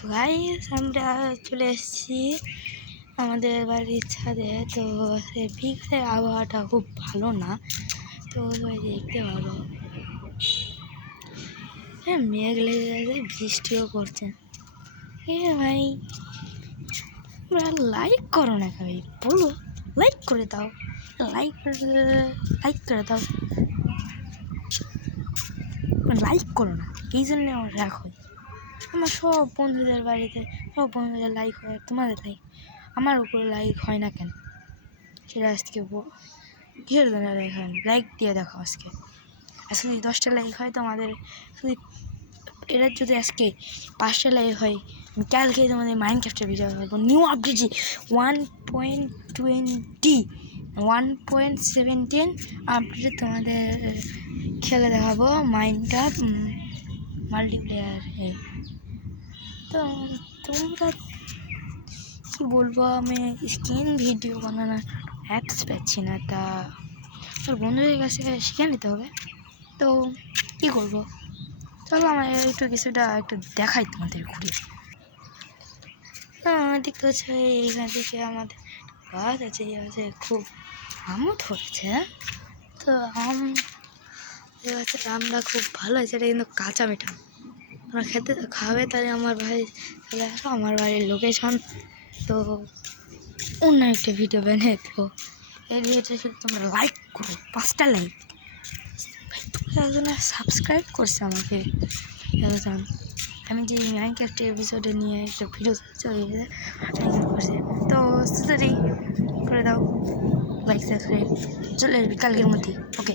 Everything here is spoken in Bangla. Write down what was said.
তো গাইস আমরা চলে এসেছি আমাদের বাড়ির ছাদে। তো বিকেলের আবহাওয়াটা খুব ভালো না, তো দেখতে পারো হ্যাঁ মেঘ লেগে গেছে, বৃষ্টিও করছে। ভাই লাইক করো না ভাই, বলো লাইক করে দাও, লাইক করে দাও, লাইক করো না, এই জন্য আমার রাগ হয়। আমার সব বন্ধুদের বাড়িতে সব বন্ধুদের লাইক হয়, তোমাদের লাইক আমার উপরে লাইক হয় না কেন? সেটা আজকে কিসের জন্য লাইক হয়? লাইক দিয়ে দেখো আজকে যদি 10টা লাইক হয় তোমাদের, যদি এটার যদি আজকে 5টা লাইক হয়, আমি কালকে তোমাদের মাইনক্রাফটের ভিডিও করবো নিউ আপডেট 1.17 আপডেটে তোমাদের খেলে দেখাবো মাইনক্রাফট মাল্টিপ্লেয়ার। তো তোমরা কী বলবো, আমি স্ক্রিন ভিডিও বানানোর অ্যাপস পাচ্ছি না, তা তোর বন্ধুদের কাছে শিখে নিতে হবে। তো কী করবো, চলো আমার একটু কিছুটা একটু দেখাই তোমাদের ঘুরে। দেখতে হচ্ছে এইখান থেকে আমাদের গাছ আছে, এই গাছে খুব আমও ধরছে। তো আম গাছের আমটা খুব ভালো হয়েছে, এটা কিন্তু কাঁচা মিঠা। তোমরা খাবে তাহলে আমার ভাই চলে আসো, আমার বাড়ির লোকেশন। তো অন্য একটা ভিডিও বানিয়ে দেবো, এই ভিডিওটা শুধু তোমরা লাইক করো, 5টা লাইক। ভাই তোমরা একজনে সাবস্ক্রাইব করছে আমাকে, একজন আমি যে মাইনক্রাফট এপিসোডে নিয়ে একটা ভিডিও করছে। তো তাড়াতাড়ি করে দাও লাইক সাবস্ক্রাইব, চলে আসবি কালকের মধ্যে। ওকে।